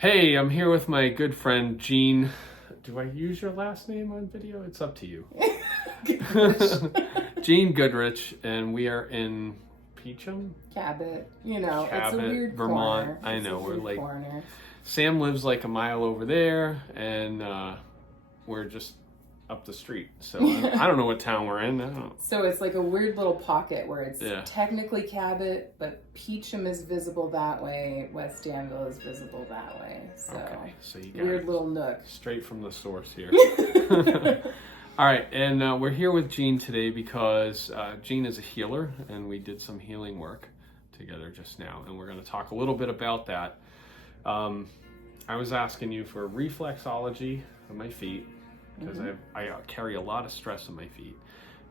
Hey, I'm here with my good friend Jean. Do I use your last name on video? It's up to you. Jean Goodrich, and we are in Peacham? Cabot. Cabot, it's a weird Vermont. corner. I know, we're like, corner. Sam lives like a mile over there, and we're just up the street. So I don't know what town we're in. I don't know. So it's like a weird little pocket where it's technically Cabot, but Peacham is visible that way. West Danville is visible that way. So you got weird little nook. Straight from the source here. All right, and we're here with Jean today because Jean is a healer, and we did some healing work together just now, and we're going to talk a little bit about that. I was asking you for reflexology of my feet, because I carry a lot of stress on my feet,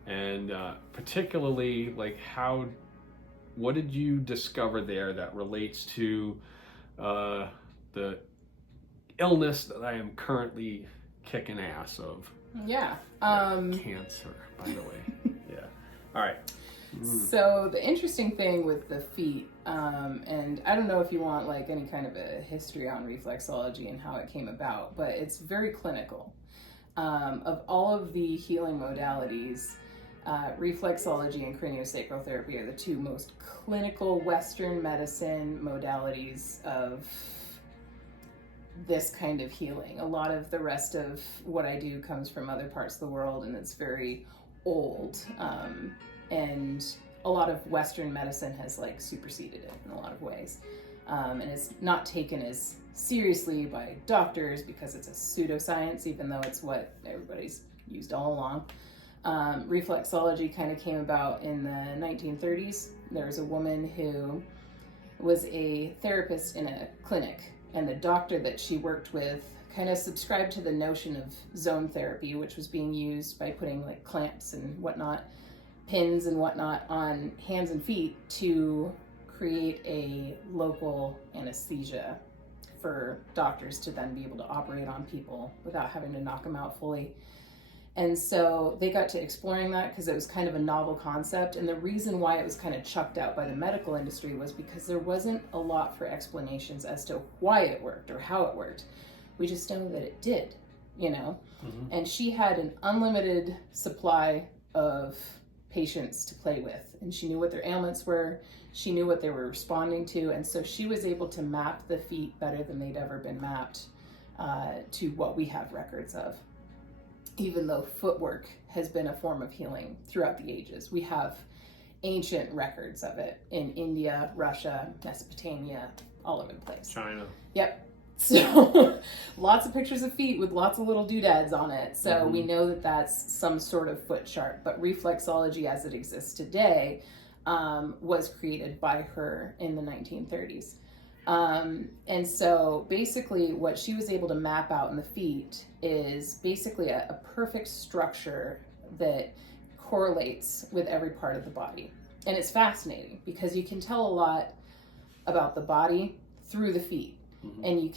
and particularly like what did you discover there that relates to the illness that I am currently kicking ass of? Cancer, by the way. Yeah. All right. So the interesting thing with the feet, and I don't know if you want like any kind of a history on reflexology and how it came about, but it's very clinical. Of all of the healing modalities, reflexology and craniosacral therapy are the two most clinical Western medicine modalities of this kind of healing. A lot of the rest of what I do comes from other parts of the world, and it's very old. And a lot of Western medicine has like superseded it in a lot of ways. And it's not taken as seriously by doctors because it's a pseudoscience, even though it's what everybody's used all along. Reflexology kind of came about in the 1930s. There was a woman who was a therapist in a clinic, and the doctor that she worked with kind of subscribed to the notion of zone therapy, which was being used by putting like clamps and whatnot, pins and whatnot on hands and feet to create a local anesthesia for doctors to then be able to operate on people without having to knock them out fully. And so they got to exploring that because it was kind of a novel concept. And the reason why it was kind of chucked out by the medical industry was because there wasn't a lot for explanations as to why it worked or how it worked. We just know that it did, And she had an unlimited supply of patients to play with, and she knew what their ailments were, she knew what they were responding to, and so she was able to map the feet better than they'd ever been mapped to what we have records of. Even though footwork has been a form of healing throughout the ages, we have ancient records of it in India, Russia, Mesopotamia, all over the place. China. Yep. So lots of pictures of feet with lots of little doodads on it. So we know that that's some sort of foot chart. But reflexology as it exists today was created by her in the 1930s. And so basically what she was able to map out in the feet is basically a perfect structure that correlates with every part of the body. And it's fascinating because you can tell a lot about the body through the feet. And you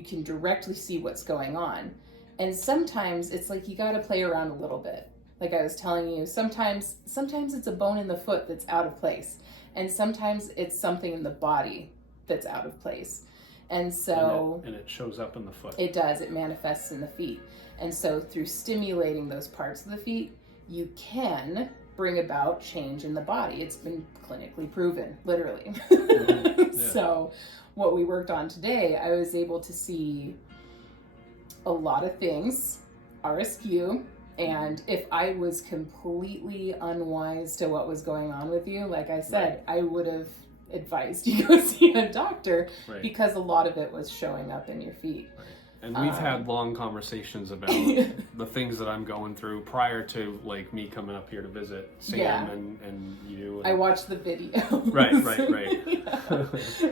can directly see what's going on. And sometimes it's like you got to play around a little bit. Like I was telling you, sometimes it's a bone in the foot that's out of place, and sometimes it's something in the body that's out of place. And so and it shows up in the foot. It does. It manifests in the feet. And so through stimulating those parts of the feet, you can bring about change in the body. It's been clinically proven, literally. So what we worked on today, I was able to see a lot of things are askew. And if I was completely unwise to what was going on with you, like I said, I would have advised you go see a doctor because a lot of it was showing up in your feet. And we've had long conversations about the things that I'm going through prior to like me coming up here to visit Sam and you. And... I watched the video. Right.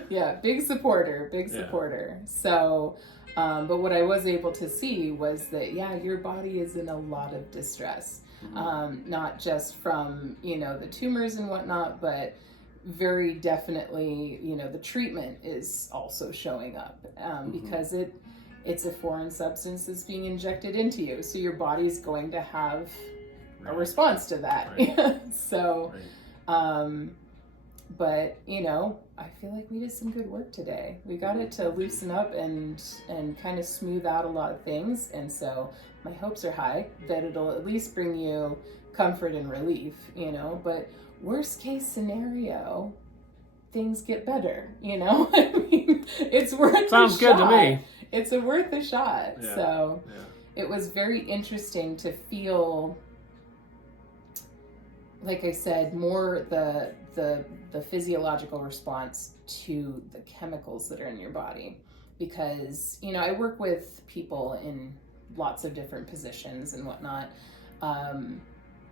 Yeah, big supporter. So, but what I was able to see was that, your body is in a lot of distress. Not just from, the tumors and whatnot, but very definitely, the treatment is also showing up because it's a foreign substance that's being injected into you. So your body's going to have a response to that. So, but I feel like we did some good work today. We got it to loosen up and kind of smooth out a lot of things. And so my hopes are high that it'll at least bring you comfort and relief, you know. But worst case scenario, things get better, you know. I mean, it's worth a shot. Sounds good to me. It's worth a shot. Yeah. So it was very interesting to feel, like I said, more the physiological response to the chemicals that are in your body. Because, you know, I work with people in lots of different positions and whatnot,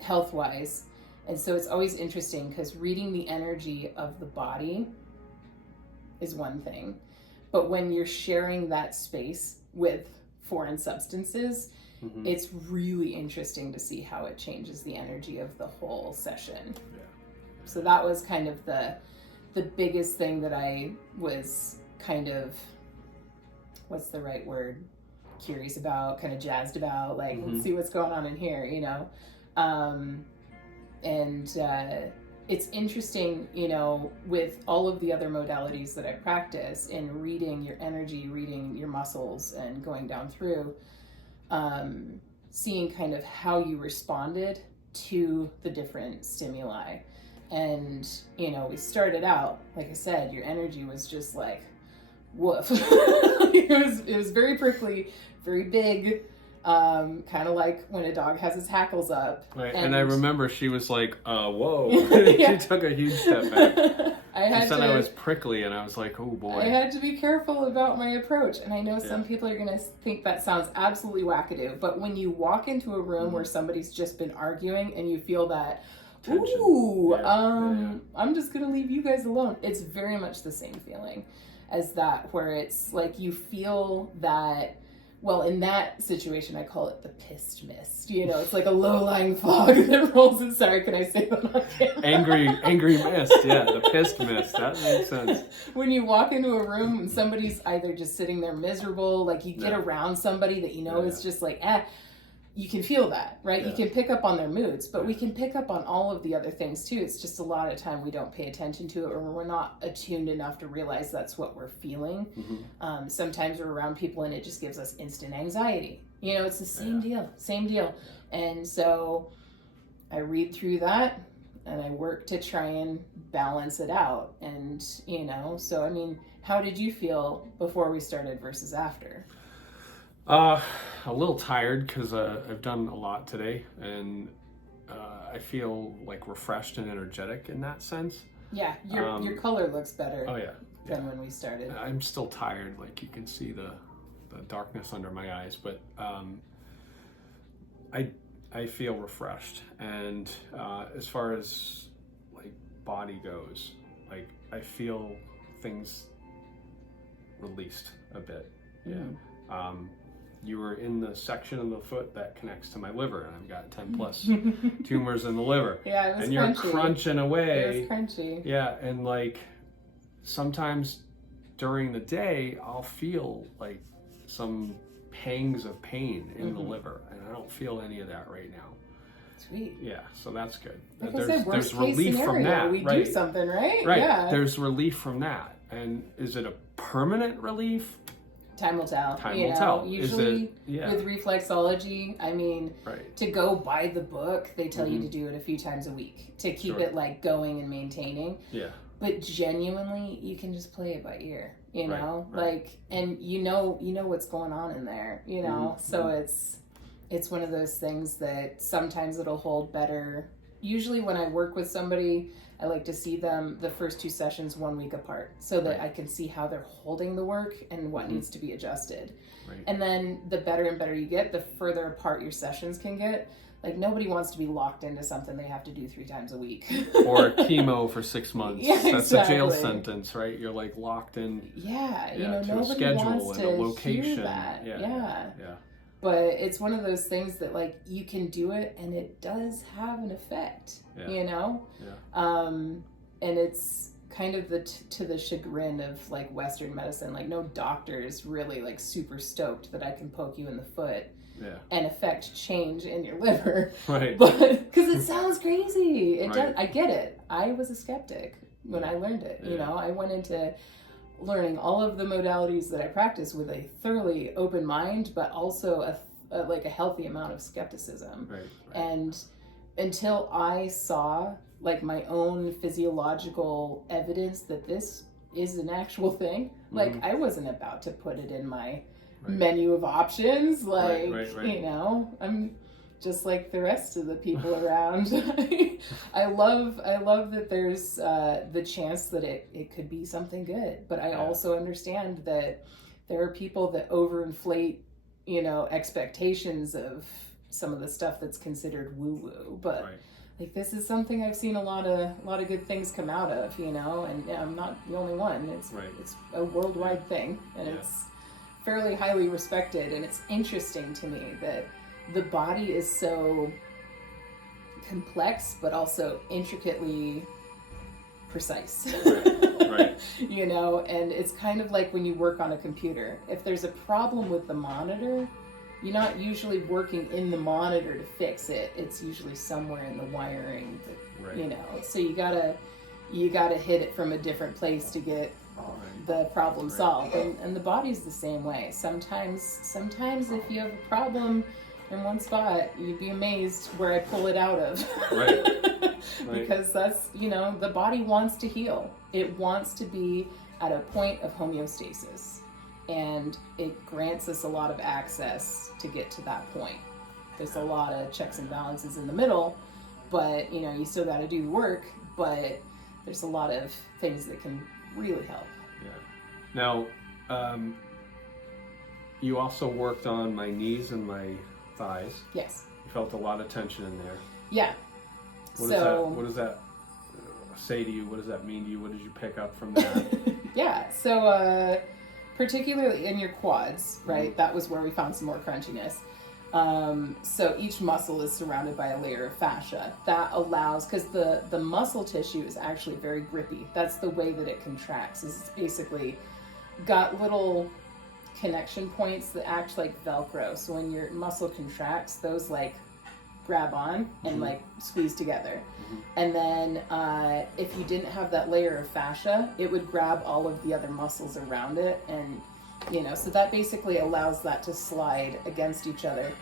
health-wise. And so it's always interesting because reading the energy of the body is one thing. But when you're sharing that space with foreign substances, it's really interesting to see how it changes the energy of the whole session. Yeah. So that was kind of the biggest thing that I was kind of, what's the right word, curious about, kind of jazzed about, like, let's see what's going on in here, you know. It's interesting, you know, with all of the other modalities that I practice in reading your energy, reading your muscles, and going down through, seeing kind of how you responded to the different stimuli. And, you know, we started out, like I said, your energy was just like, woof. It was very prickly, very big, kind of like when a dog has his hackles up. Right. And I remember she was like, whoa. Yeah. She took a huge step back. She said I was prickly, and I was like, oh boy. I had to be careful about my approach. And I know some people are going to think that sounds absolutely wackadoo, but when you walk into a room where somebody's just been arguing and you feel that, tension. Ooh, I'm just going to leave you guys alone. It's very much the same feeling as that, where it's like you feel that, well, in that situation, I call it the pissed mist. You know, it's like a low-lying fog that rolls in. Sorry, can I say that on camera? Angry mist. Yeah, the pissed mist. That makes sense. When you walk into a room and somebody's either just sitting there miserable, like you get around somebody that you know is just like, you can feel that, right? You can pick up on their moods, but we can pick up on all of the other things too. It's just a lot of time we don't pay attention to it, or we're not attuned enough to realize that's what we're feeling. Sometimes we're around people and it just gives us instant anxiety. You know, it's the same deal. And so I read through that and I work to try and balance it out. And, you know, so, I mean, how did you feel before we started versus after? A little tired because I've done a lot today, and I feel like refreshed and energetic in that sense. Yeah, your color looks better. Oh yeah, than when we started. I'm still tired, like you can see the darkness under my eyes, but I feel refreshed, and as far as like body goes, like I feel things released a bit. You were in the section of the foot that connects to my liver, and I've got 10 plus tumors in the liver. Yeah, it was and you're crunching away. It was crunchy. Yeah, and like sometimes during the day, I'll feel like some pangs of pain in the liver, and I don't feel any of that right now. Sweet. Yeah, so that's good. Like I said, there's relief from that. We do something, right? Right. Yeah. There's relief from that. And is it a permanent relief? Time will tell. Time will tell. Usually with reflexology, I mean, to go by the book, they tell you to do it a few times a week to keep it like going and maintaining. Yeah. But genuinely, you can just play it by ear, you know, like, and you know what's going on in there, you know. So it's one of those things that sometimes it'll hold better. Usually when I work with somebody, I like to see them the first 2 sessions 1 week apart so that I can see how they're holding the work and what needs to be adjusted. And then the better and better you get, the further apart your sessions can get. Like nobody wants to be locked into something they have to do 3 times a week. Or chemo for 6 months. Yeah, That's a jail sentence, right? You're like locked in. Yeah, you know, to nobody a schedule wants and to a location. hear that. Yeah. But it's one of those things that like you can do it and it does have an effect, you know? And it's kind of to the chagrin of like Western medicine. Like no doctor is really like super stoked that I can poke you in the foot and affect change in your liver. Right. But because it sounds crazy. It does. I get it. I was a skeptic. when I learned it. Yeah. I went into learning all of the modalities that I practice with a thoroughly open mind, but also a healthy amount of skepticism. Right. And until I saw like my own physiological evidence that this is an actual thing, like I wasn't about to put it in my menu of options. Like, I'm just like the rest of the people around. I love that there's the chance that it could be something good, but I also understand that there are people that overinflate, expectations of some of the stuff that's considered woo-woo, but like this is something I've seen a lot of good things come out of, and I'm not the only one. It's a worldwide thing, and it's fairly highly respected, and it's interesting to me that the body is so complex but also intricately precise. Right. And it's kind of like when you work on a computer. If there's a problem with the monitor, you're not usually working in the monitor to fix it. It's usually somewhere in the wiring that, so you gotta hit it from a different place to get the problem solved. And the body's the same way. Sometimes if you have a problem in one spot, you'd be amazed where I pull it out of. Because that's, the body wants to heal. It wants to be at a point of homeostasis. And it grants us a lot of access to get to that point. There's a lot of checks and balances in the middle, but, you still got to do the work, but there's a lot of things that can really help. Yeah. Now, you also worked on my knees and my thighs. Yes. You felt a lot of tension in there. Yeah. What does that say to you? What does that mean to you? What did you pick up from that? Yeah. So, particularly in your quads, right? That was where we found some more crunchiness. So each muscle is surrounded by a layer of fascia that allows, because the muscle tissue is actually very grippy. That's the way that it contracts. It's basically got little connection points that act like Velcro. So when your muscle contracts, those like grab on and like squeeze together. And then if you didn't have that layer of fascia, it would grab all of the other muscles around it, and so that basically allows that to slide against each other.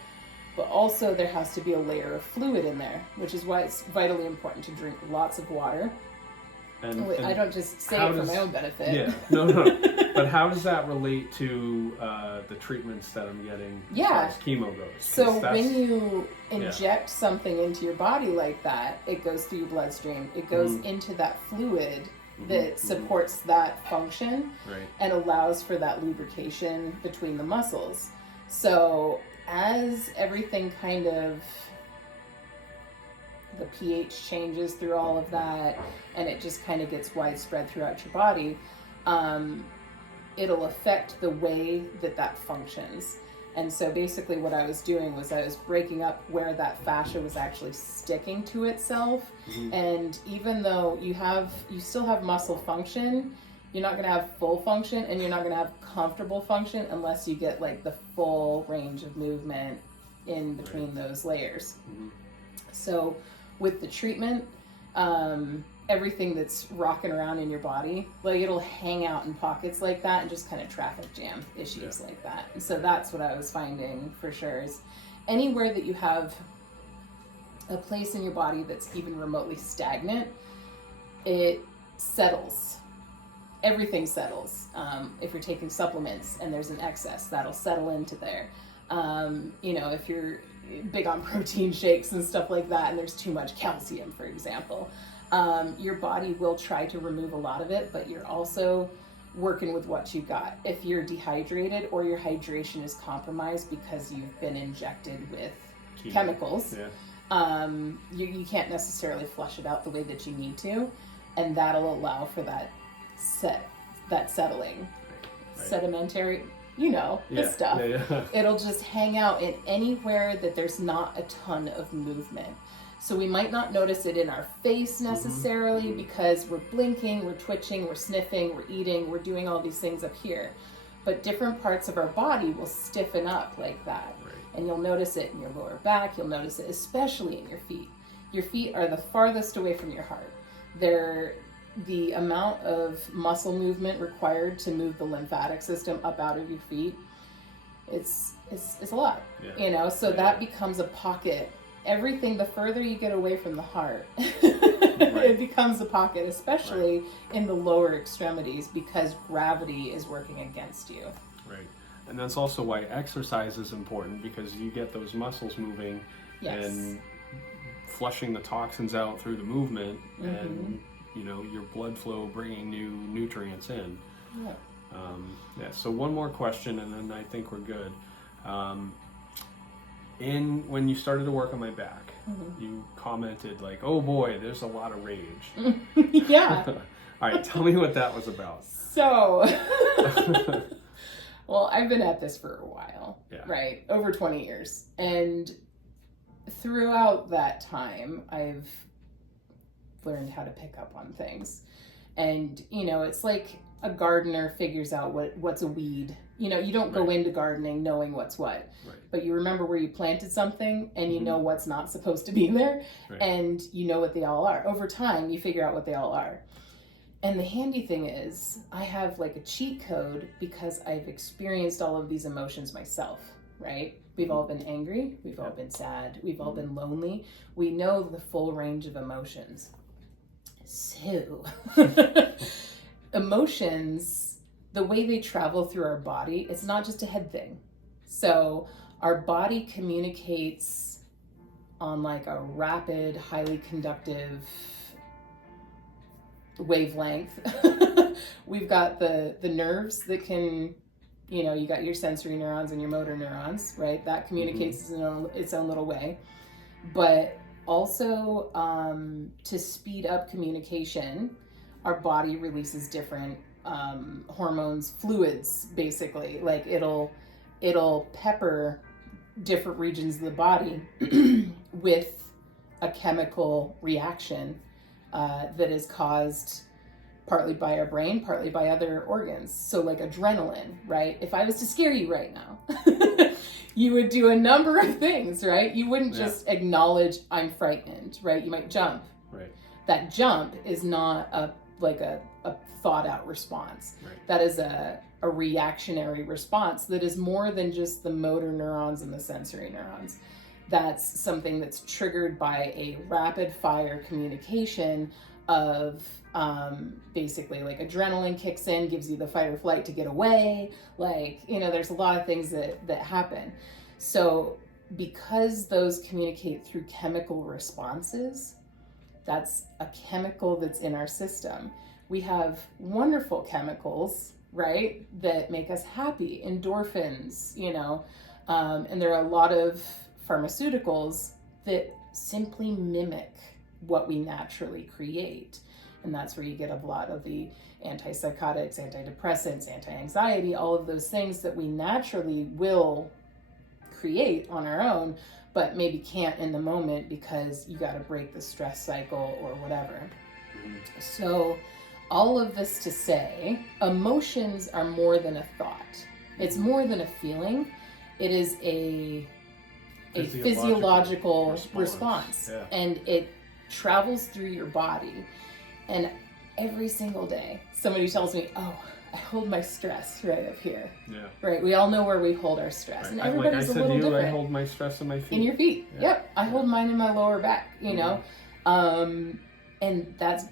But also there has to be a layer of fluid in there, which is why it's vitally important to drink lots of water. And I don't just say it for my own benefit. Yeah, no. But how does that relate to the treatments that I'm getting as far as chemo goes? So when you inject something into your body like that, it goes through your bloodstream. It goes into that fluid that supports that function and allows for that lubrication between the muscles. So as everything kind of, the pH changes through all of that, and it just kind of gets widespread throughout your body, it'll affect the way that functions. And so basically what I was doing was I was breaking up where that fascia was actually sticking to itself. And even though you still have muscle function, you're not going to have full function, and you're not going to have comfortable function unless you get like the full range of movement in between those layers. So with the treatment, everything that's rocking around in your body, like it'll hang out in pockets like that and just kind of traffic jam issues like that. And so that's what I was finding for sure, is anywhere that you have a place in your body that's even remotely stagnant, it settles. Everything settles. If you're taking supplements and there's an excess, that'll settle into there. If you're big on protein shakes and stuff like that, and there's too much calcium, for example, your body will try to remove a lot of it, but you're also working with what you got. If you're dehydrated or your hydration is compromised because you've been injected with chemicals, you can't necessarily flush it out the way that you need to, and that'll allow for that settling. Sedimentary, the stuff. It'll just hang out in anywhere that there's not a ton of movement. So we might not notice it in our face necessarily because we're blinking, we're twitching, we're sniffing, we're eating, we're doing all these things up here. But different parts of our body will stiffen up like that. And you'll notice it in your lower back, you'll notice it especially in your feet. Your feet are the farthest away from your heart. They're the amount of muscle movement required to move the lymphatic system up out of your feet, it's a lot, you know, so that becomes a pocket. Everything, the further you get away from the heart, it becomes a pocket, especially in the lower extremities, because gravity is working against you. Right. And that's also why exercise is important, because you get those muscles moving and flushing the toxins out through the movement, and you know, your blood flow bringing new nutrients in. So one more question, and then I think we're good. When you started to work on my back, you commented like, "Oh boy, there's a lot of rage." Yeah. All right, tell me what that was about. So, well, I've been at this for a while, right? Over 20 years. And throughout that time, I've learned how to pick up on things. And, you know, it's like a gardener figures out what's a weed. You know, you don't go into gardening knowing what's what, but you remember where you planted something, and you know what's not supposed to be there, and you know what they all are. Over time, you figure out what they all are. And the handy thing is, I have like a cheat code because I've experienced all of these emotions myself, right? We've all been angry, we've all been sad, we've all been lonely. We know the full range of emotions. So, emotions, the way they travel through our body, it's not just a head thing. So our body communicates on like a rapid, highly conductive wavelength. We've got the nerves that can, you know, you got your sensory neurons and your motor neurons, right? That communicates in its own little way. But also, to speed up communication, our body releases different hormones, fluids, basically. Like it'll pepper different regions of the body with a chemical reaction that is caused partly by our brain, partly by other organs. So like adrenaline, right? If I was to scare you right now, you would do a number of things, right? You wouldn't just acknowledge I'm frightened, right? You might jump. Right. That jump is not a thought out response. Right. That is a reactionary response that is more than just the motor neurons and the sensory neurons. That's something that's triggered by a rapid fire communication of basically like adrenaline kicks in, gives you the fight or flight to get away. Like, you know, there's a lot of things that happen. So because those communicate through chemical responses, that's a chemical that's in our system. We have wonderful chemicals, right, that make us happy, endorphins, you know, and there are a lot of pharmaceuticals that simply mimic what we naturally create. And that's where you get a lot of the antipsychotics, antidepressants, anti-anxiety, all of those things that we naturally will create on our own, but maybe can't in the moment because you got to break the stress cycle or whatever. So all of this to say, emotions are more than a thought. It's more than a feeling. It is a physiological response. Yeah. And it travels through your body. And every single day, somebody tells me, "Oh, I hold my stress right up here." Yeah. Right. We all know where we hold our stress, and everybody's a little different. I hold my stress in my feet. In your feet. Yeah. Yep. I hold mine in my lower back. You know, and that's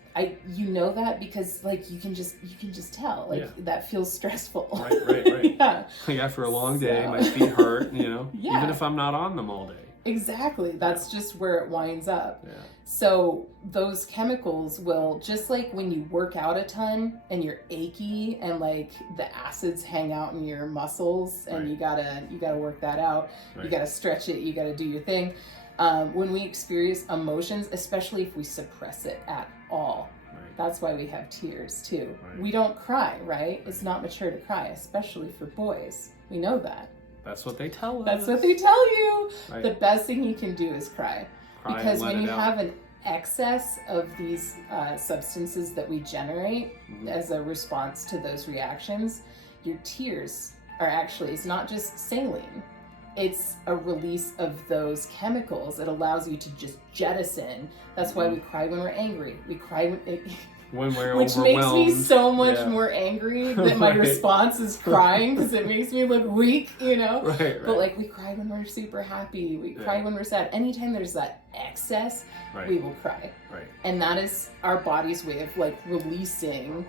you know that because like you can just tell like that feels stressful. Right. Yeah. Like after a long day, my feet hurt. You know, even if I'm not on them all day. Exactly. That's just where it winds up. Yeah. So those chemicals will, just like when you work out a ton and you're achy and like the acids hang out in your muscles and you gotta work that out. Right. You gotta stretch it. You gotta do your thing. When we experience emotions, especially if we suppress it at all, that's why we have tears too. Right. We don't cry, right? It's not mature to cry, especially for boys. We know that. That's what they tell us. That's what they tell you. Right. The best thing you can do is cry because when you have an excess of these substances that we generate as a response to those reactions, your tears are actually, it's not just saline. It's a release of those chemicals. It allows you to just jettison. That's why we cry when we're angry. We cry when when we're which overwhelmed. makes me so much more angry that my response is crying, because it makes me look weak, Right. But like, we cry when we're super happy. We cry when we're sad. Anytime there's that excess, we will cry. Right. And that is our body's way of like releasing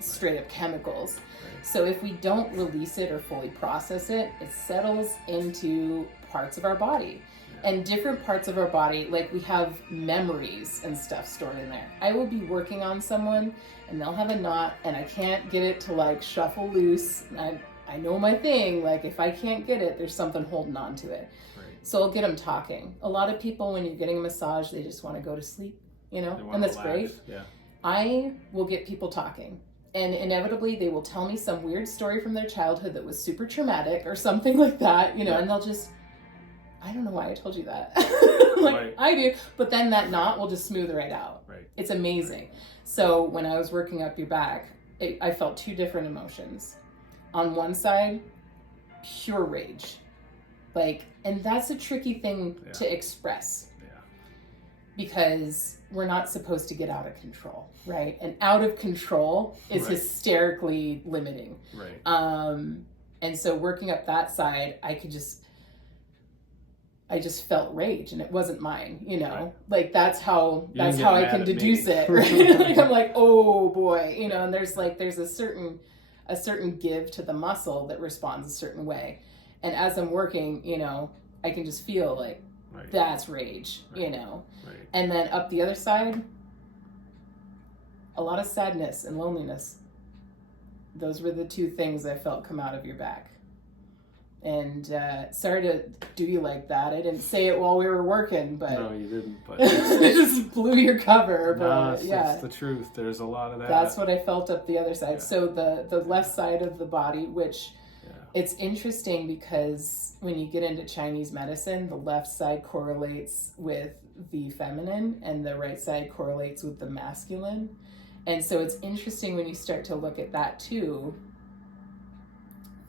straight up chemicals. Right. So if we don't release it or fully process it, it settles into parts of our body. And different parts of our body, like we have memories and stuff stored in there. I will be working on someone and they'll have a knot and I can't get it to like shuffle loose. I know my thing, like if I can't get it, there's something holding on to it. Right. So I'll get them talking. A lot of people, when you're getting a massage, they just want to go to sleep, and that's great. Yeah. I will get people talking. And inevitably they will tell me some weird story from their childhood that was super traumatic or something like that, and they'll just, I don't know why I told you that. I do. But then that knot will just smooth right out. Right. It's amazing. Right. So when I was working up your back, I felt two different emotions. On one side, pure rage. And that's a tricky thing to express. Yeah. Because we're not supposed to get out of control, right? And out of control is hysterically limiting. Right. And so working up that side, I just felt rage, and it wasn't mine, Like that's how I can deduce it. Right? Like I'm like, oh boy, and there's a certain give to the muscle that responds a certain way. And as I'm working, I can just feel like that's rage, Right. And then up the other side, a lot of sadness and loneliness. Those were the two things I felt come out of your back. And sorry to do you like that. I didn't say it while we were working, but no, you didn't. But it just blew your cover. But it's the truth. There's a lot of that. That's what I felt up the other side. Yeah. So the left side of the body, which it's interesting because when you get into Chinese medicine, the left side correlates with the feminine, and the right side correlates with the masculine. And so it's interesting when you start to look at that too.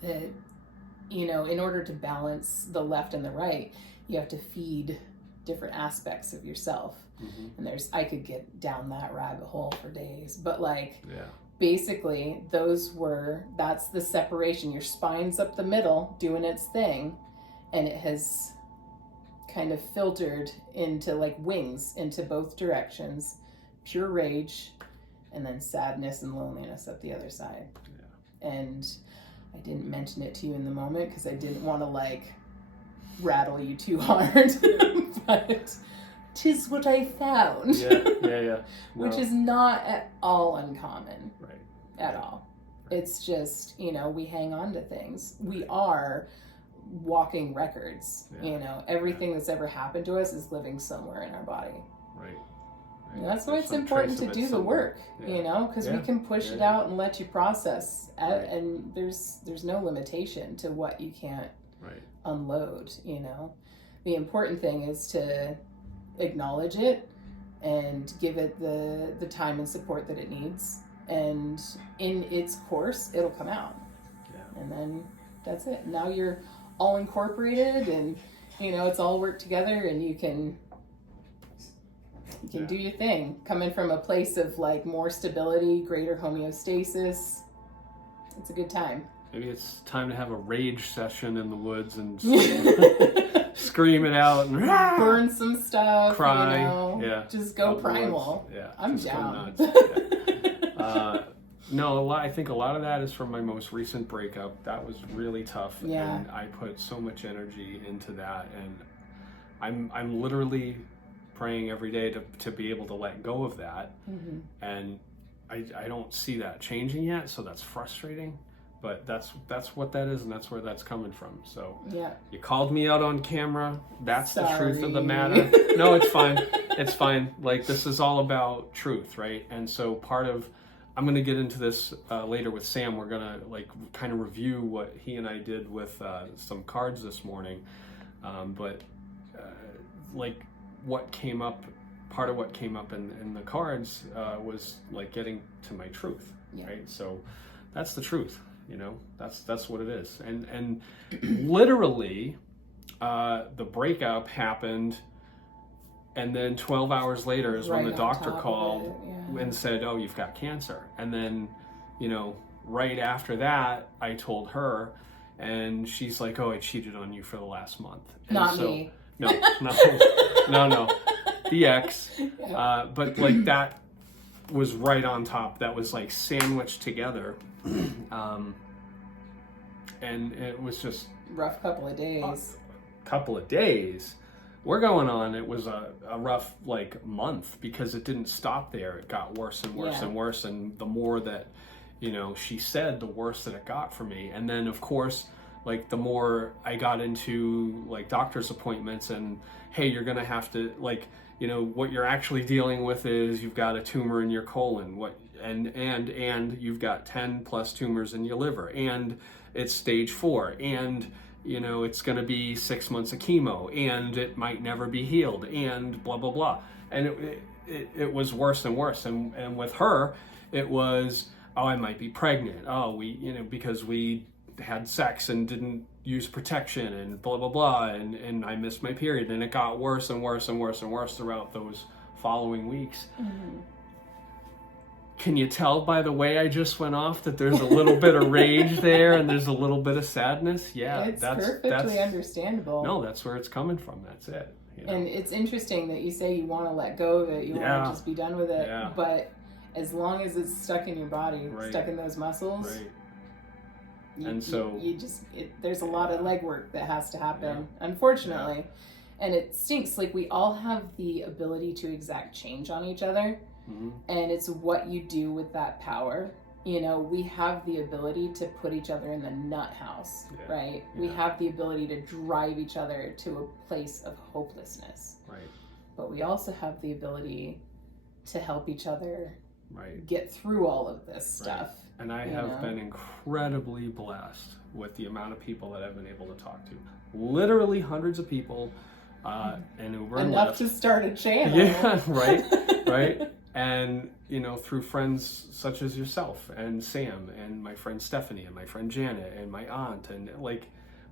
That in order to balance the left and the right, you have to feed different aspects of yourself. Mm-hmm. And I could get down that rabbit hole for days, but basically that's the separation. Your spine's up the middle doing its thing, and it has kind of filtered into wings into both directions, pure rage, and then sadness and loneliness up the other side. Yeah. And I didn't mention it to you in the moment because I didn't want to rattle you too hard, but 'tis what I found. Yeah. No. Which is not at all uncommon. Right. At all. Right. It's just, we hang on to things. We are walking records. Yeah. Everything that's ever happened to us is living somewhere in our body. Right. And that's why it's important to do the work, because we can push it out and let you process, and there's no limitation to what you can't unload. The important thing is to acknowledge it and give it the time and support that it needs, and in its course it'll come out. And then that's it. Now you're all incorporated, and it's all worked together, and you can do your thing. Coming from a place of more stability, greater homeostasis, it's a good time. Maybe it's time to have a rage session in the woods and scream it out and burn some stuff, cry, just go primal. I'm down. No, I think a lot of that is from my most recent breakup. That was really tough, and I put so much energy into that, and I'm literally praying every day to be able to let go of that. Mm-hmm. And I don't see that changing yet, so that's frustrating, but that's what that is, and that's where that's coming from. So you called me out on camera. That's the truth of the matter. No, it's fine. It's fine. This is all about truth, right? And so I'm going to get into this later with Sam. We're going to kind of review what he and I did with some cards this morning. What came up, part of what came up in the cards was getting to my truth, right? So that's the truth, that's what it is. And literally the breakup happened And then 12 hours later is when Right the on doctor top of called it, yeah. and said, oh, you've got cancer. And then, you know, right after that, I told her, and she's like, oh, I cheated on you for the last month. And Not me. No, no. The ex. Yeah. But like that was right on top. That was like sandwiched together. And it was just Rough couple of days. couple of days. We're going on, it was a rough like month, because it didn't stop there. It got worse and worse and worse, and the more that, you know, she said, the worse that it got for me. And then of course, like the more I got into like doctor's appointments, and hey, you're gonna have to, like, you know, what you're actually dealing with is you've got a tumor in your colon, and you've got 10 plus tumors in your liver, and it's stage 4, and you know, it's going to be 6 months of chemo, and it might never be healed, and blah, blah, blah. And it was worse and worse. And with her, it was, oh, I might be pregnant. Oh, because we had sex and didn't use protection, and blah, blah, blah. And I missed my period. And it got worse and worse and worse and worse throughout those following weeks. Mm-hmm. Can you tell by the way I just went off that there's a little bit of rage there, and there's a little bit of sadness? Yeah, that's perfectly understandable. No, that's where it's coming from. That's it. You know? And it's interesting that you say you want to let go of it. You want to just be done with it. Yeah. But as long as it's stuck in your body, stuck in those muscles, there's a lot of legwork that has to happen, unfortunately. Yeah. And it stinks. Like, we all have the ability to exact change on each other. Mm-hmm. And it's what you do with that power. You know, we have the ability to put each other in the nut house, right? Yeah. We have the ability to drive each other to a place of hopelessness. Right. But we also have the ability to help each other get through all of this stuff. And I have been incredibly blessed with the amount of people that I've been able to talk to. Literally hundreds of people, and Uber and enough to start a channel. Yeah, right. And, you know, through friends such as yourself and Sam and my friend Stephanie and my friend Janet and my aunt and like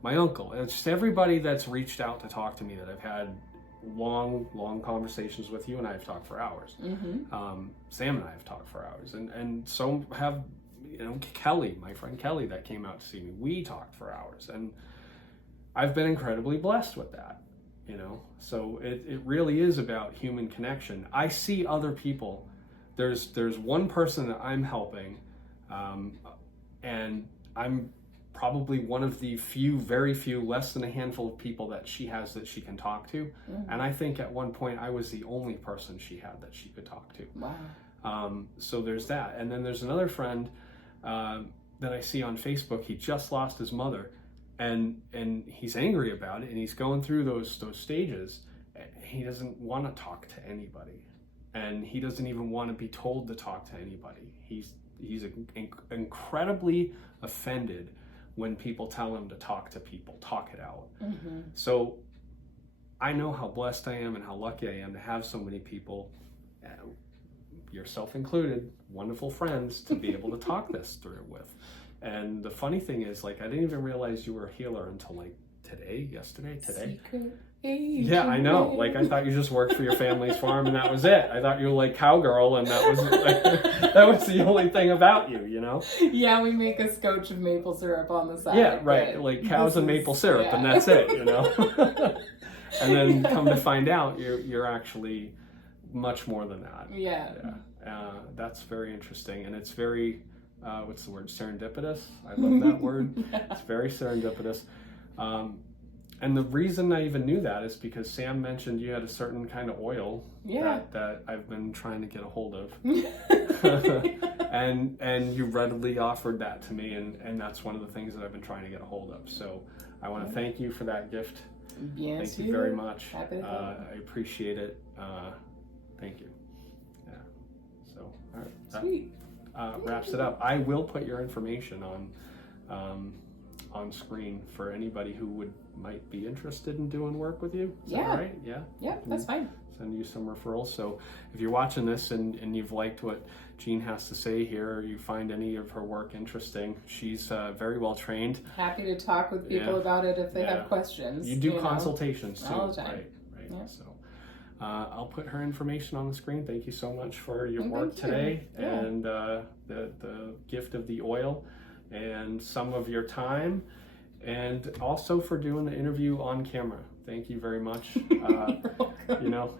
my uncle. It's just everybody that's reached out to talk to me that I've had long conversations with. You and I have talked for hours. Mm-hmm. Sam and I have talked for hours. And so have, you know, Kelly, my friend Kelly that came out to see me. We talked for hours. And I've been incredibly blessed with that. You know, so it really is about human connection. I see other people. There's one person that I'm helping, and I'm probably one of the very few, less than a handful of people that she has that she can talk to. Mm-hmm. And I think at one point I was the only person she had that she could talk to. Wow. So there's that. And then there's another friend that I see on Facebook. He just lost his mother. And he's angry about it, and he's going through those stages. He doesn't want to talk to anybody, and he doesn't even want to be told to talk to anybody. He's incredibly offended when people tell him to talk to people, talk it out. Mm-hmm. So I know how blessed I am and how lucky I am to have so many people, yourself included, wonderful friends to be able to talk this through with. And the funny thing is, like, I didn't even realize you were a healer until like today. Secret agent. Yeah, I know. Like, I thought you just worked for your family's farm and that was it. I thought you were like cowgirl and that was like, that was the only thing about you, you know? Yeah, we make a scotch of maple syrup on the side. Yeah, right. Like cows and maple syrup, and that's it, you know? And then come to find out, you're actually much more than that. Yeah. That's very interesting, and it's very... what's the word? Serendipitous. I love that word. It's very serendipitous. And the reason I even knew that is because Sam mentioned you had a certain kind of oil that I've been trying to get a hold of. and you readily offered that to me, and that's one of the things that I've been trying to get a hold of. So I want to thank you for that gift. Yes, thank you very much. Happy to I appreciate it. Thank you. Yeah. So, all right. Sweet. Wraps it up. I will put your information on screen for anybody who might be interested in doing work with you. Is that right? Yeah, that's fine. Send you some referrals. So if you're watching this and you've liked what Jean has to say here, or you find any of her work interesting, she's very well trained. Happy to talk with people about it if they have questions. You do consultations too, all the time. right? Yeah. So I'll put her information on the screen. Thank you so much for your Thank work you. today, Yeah. and the gift of the oil and some of your time, and also for doing the interview on camera. Thank you very much. You know,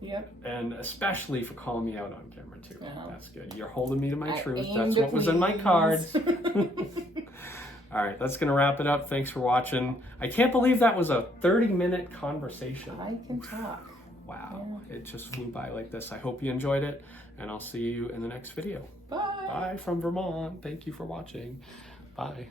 Yep. and especially for calling me out on camera too. Uh-huh. That's good. You're holding me to my I truth. aim That's to what was in my please. cards. All right, that's gonna wrap it up. Thanks for watching. I can't believe that was a 30-minute conversation. I can talk. Wow, it just flew by like this. I hope you enjoyed it, and I'll see you in the next video. Bye. Bye from Vermont. Thank you for watching. Bye.